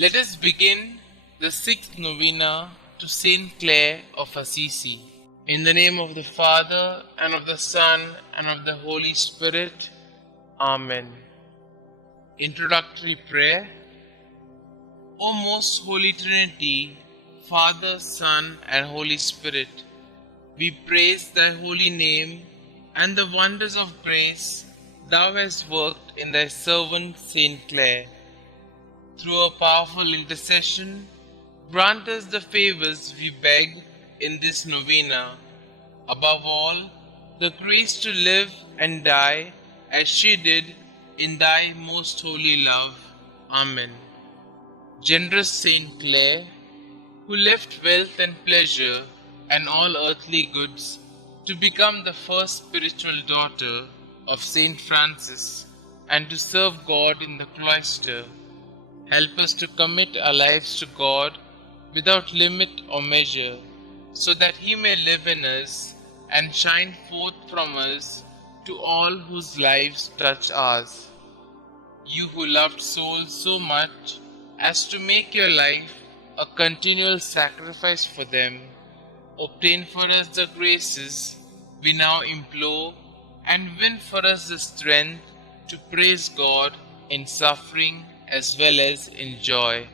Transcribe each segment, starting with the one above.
Let us begin the sixth novena to St Clare of Assisi. In the name of the Father, and of the Son, and of the Holy Spirit. Amen. Introductory Prayer. O most Holy Trinity, Father, Son, and Holy Spirit, we praise thy holy name and the wonders of grace thou hast worked in thy servant St. Clare. Through a powerful intercession, grant us the favors we beg in this novena. Above all, the grace to live and die as she did in thy most holy love. Amen. Generous St. Clare, who left wealth and pleasure and all earthly goods to become the first spiritual daughter of St. Francis and to serve God in the cloister, help us to commit our lives to God without limit or measure, so that He may live in us and shine forth from us to all whose lives touch ours. You who loved souls so much as to make your life a continual sacrifice for them, obtain for us the graces we now implore and win for us the strength to praise God in suffering as well as in joy.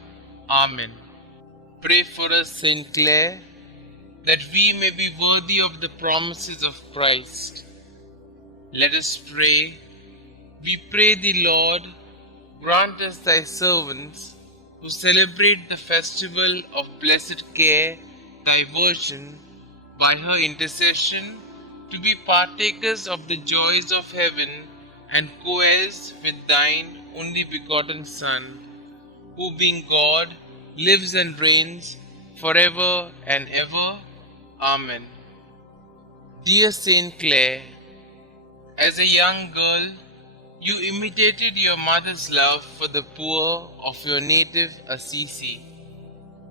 Amen. Pray for us, St. Clare, that we may be worthy of the promises of Christ. Let us pray. We pray thee, Lord, grant us thy servants, who celebrate the festival of blessed care, thy Virgin, by her intercession, to be partakers of the joys of heaven and co-heirs with thine only begotten Son, who being God, lives and reigns forever and ever. Amen. Dear St. Clare, as a young girl, you imitated your mother's love for the poor of your native Assisi.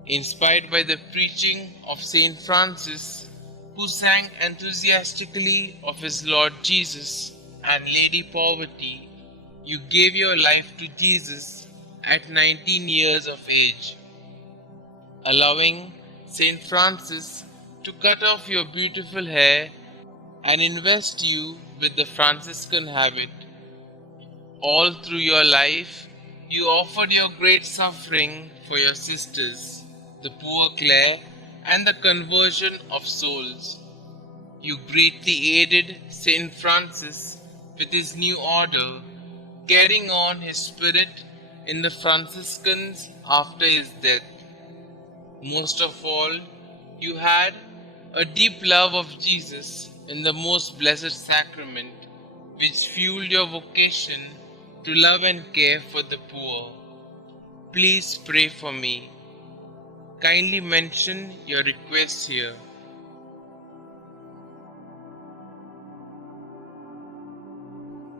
Inspired by the preaching of St. Francis, who sang enthusiastically of his Lord Jesus and Lady Poverty, you gave your life to Jesus at 19 years of age, allowing St. Francis to cut off your beautiful hair and invest you with the Franciscan habit. All through your life, you offered your great suffering for your sisters, the poor Clare, and the conversion of souls. You greatly aided St. Francis with his new order, carrying on his spirit in the Franciscans after his death. Most of all, you had a deep love of Jesus in the most blessed sacrament, which fueled your vocation to love and care for the poor. Please pray for me. Kindly mention your requests here.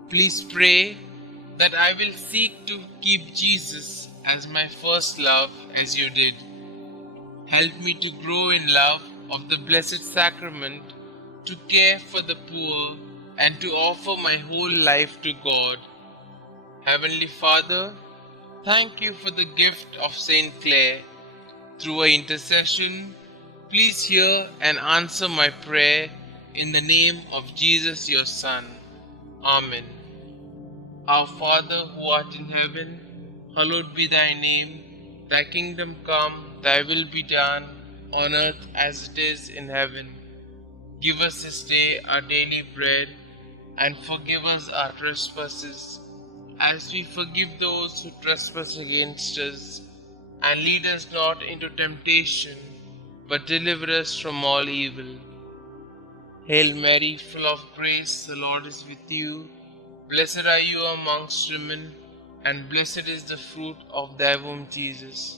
Please pray that I will seek to keep Jesus as my first love as you did. Help me to grow in love of the Blessed Sacrament, to care for the poor, and to offer my whole life to God. Heavenly Father, thank you for the gift of St. Clare. Through her intercession, please hear and answer my prayer in the name of Jesus your Son. Amen. Our Father who art in heaven, hallowed be thy name. Thy kingdom come, thy will be done, on earth as it is in heaven. Give us this day our daily bread, and forgive us our trespasses, as we forgive those who trespass against us. And lead us not into temptation, but deliver us from all evil. Hail Mary, full of grace, the Lord is with you. Blessed are you amongst women, and blessed is the fruit of thy womb, Jesus.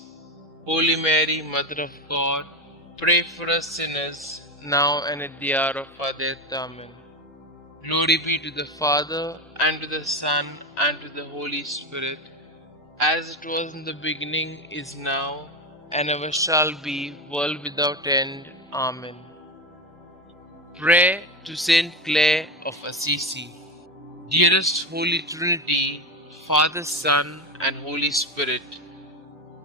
Holy Mary, Mother of God, pray for us sinners, now and at the hour of our death. Amen. Glory be to the Father, and to the Son, and to the Holy Spirit, as it was in the beginning, is now, and ever shall be, world without end. Amen. Prayer to St. Clare of Assisi. Dearest Holy Trinity, Father, Son, and Holy Spirit,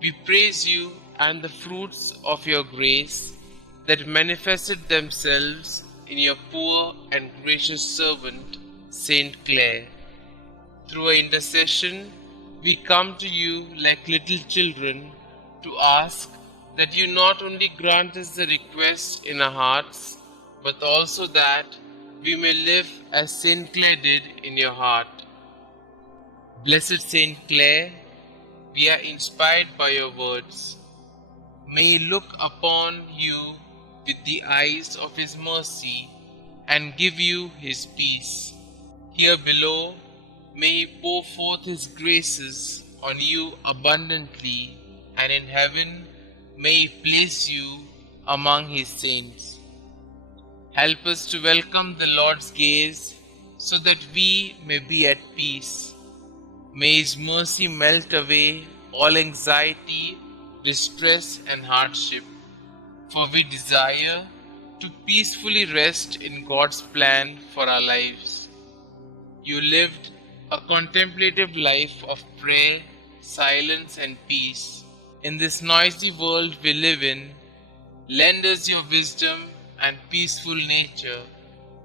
We praise you and the fruits of your grace that manifested themselves in your poor and gracious servant, St. Clare. Through our intercession, we come to you like little children to ask that you not only grant us the request in our hearts, but also that we may live as St. Clare did in your heart. Blessed St. Clare, we are inspired by your words. May he look upon you with the eyes of his mercy and give you his peace. Here below, may he pour forth his graces on you abundantly, and in heaven may he place you among his saints. Help us to welcome the Lord's gaze so that we may be at peace. May his mercy melt away all anxiety, distress, and hardship, for we desire to peacefully rest in God's plan for our lives. You lived a contemplative life of prayer, silence, and peace. In this noisy world we live in, lend us your wisdom and peaceful nature,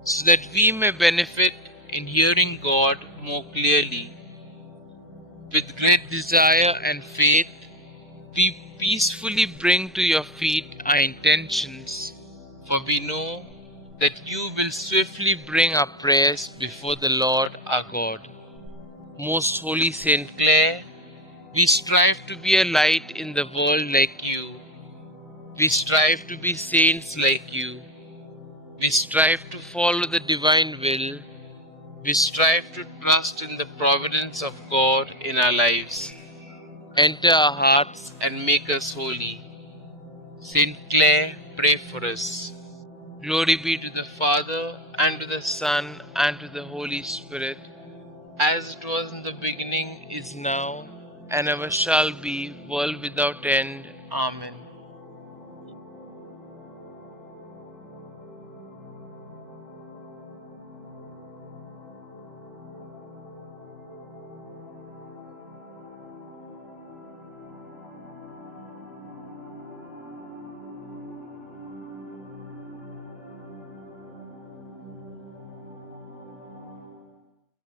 so that we may benefit in hearing God more clearly. With great desire and faith, we peacefully bring to your feet our intentions, for we know that you will swiftly bring our prayers before the Lord our God. Most Holy St. Clare, we strive to be a light in the world like you. We strive to be saints like you. We strive to follow the divine will. We strive to trust in the providence of God in our lives. Enter our hearts and make us holy. St. Clare, pray for us. Glory be to the Father, and to the Son, and to the Holy Spirit, as it was in the beginning, is now, and ever shall be, world without end. Amen.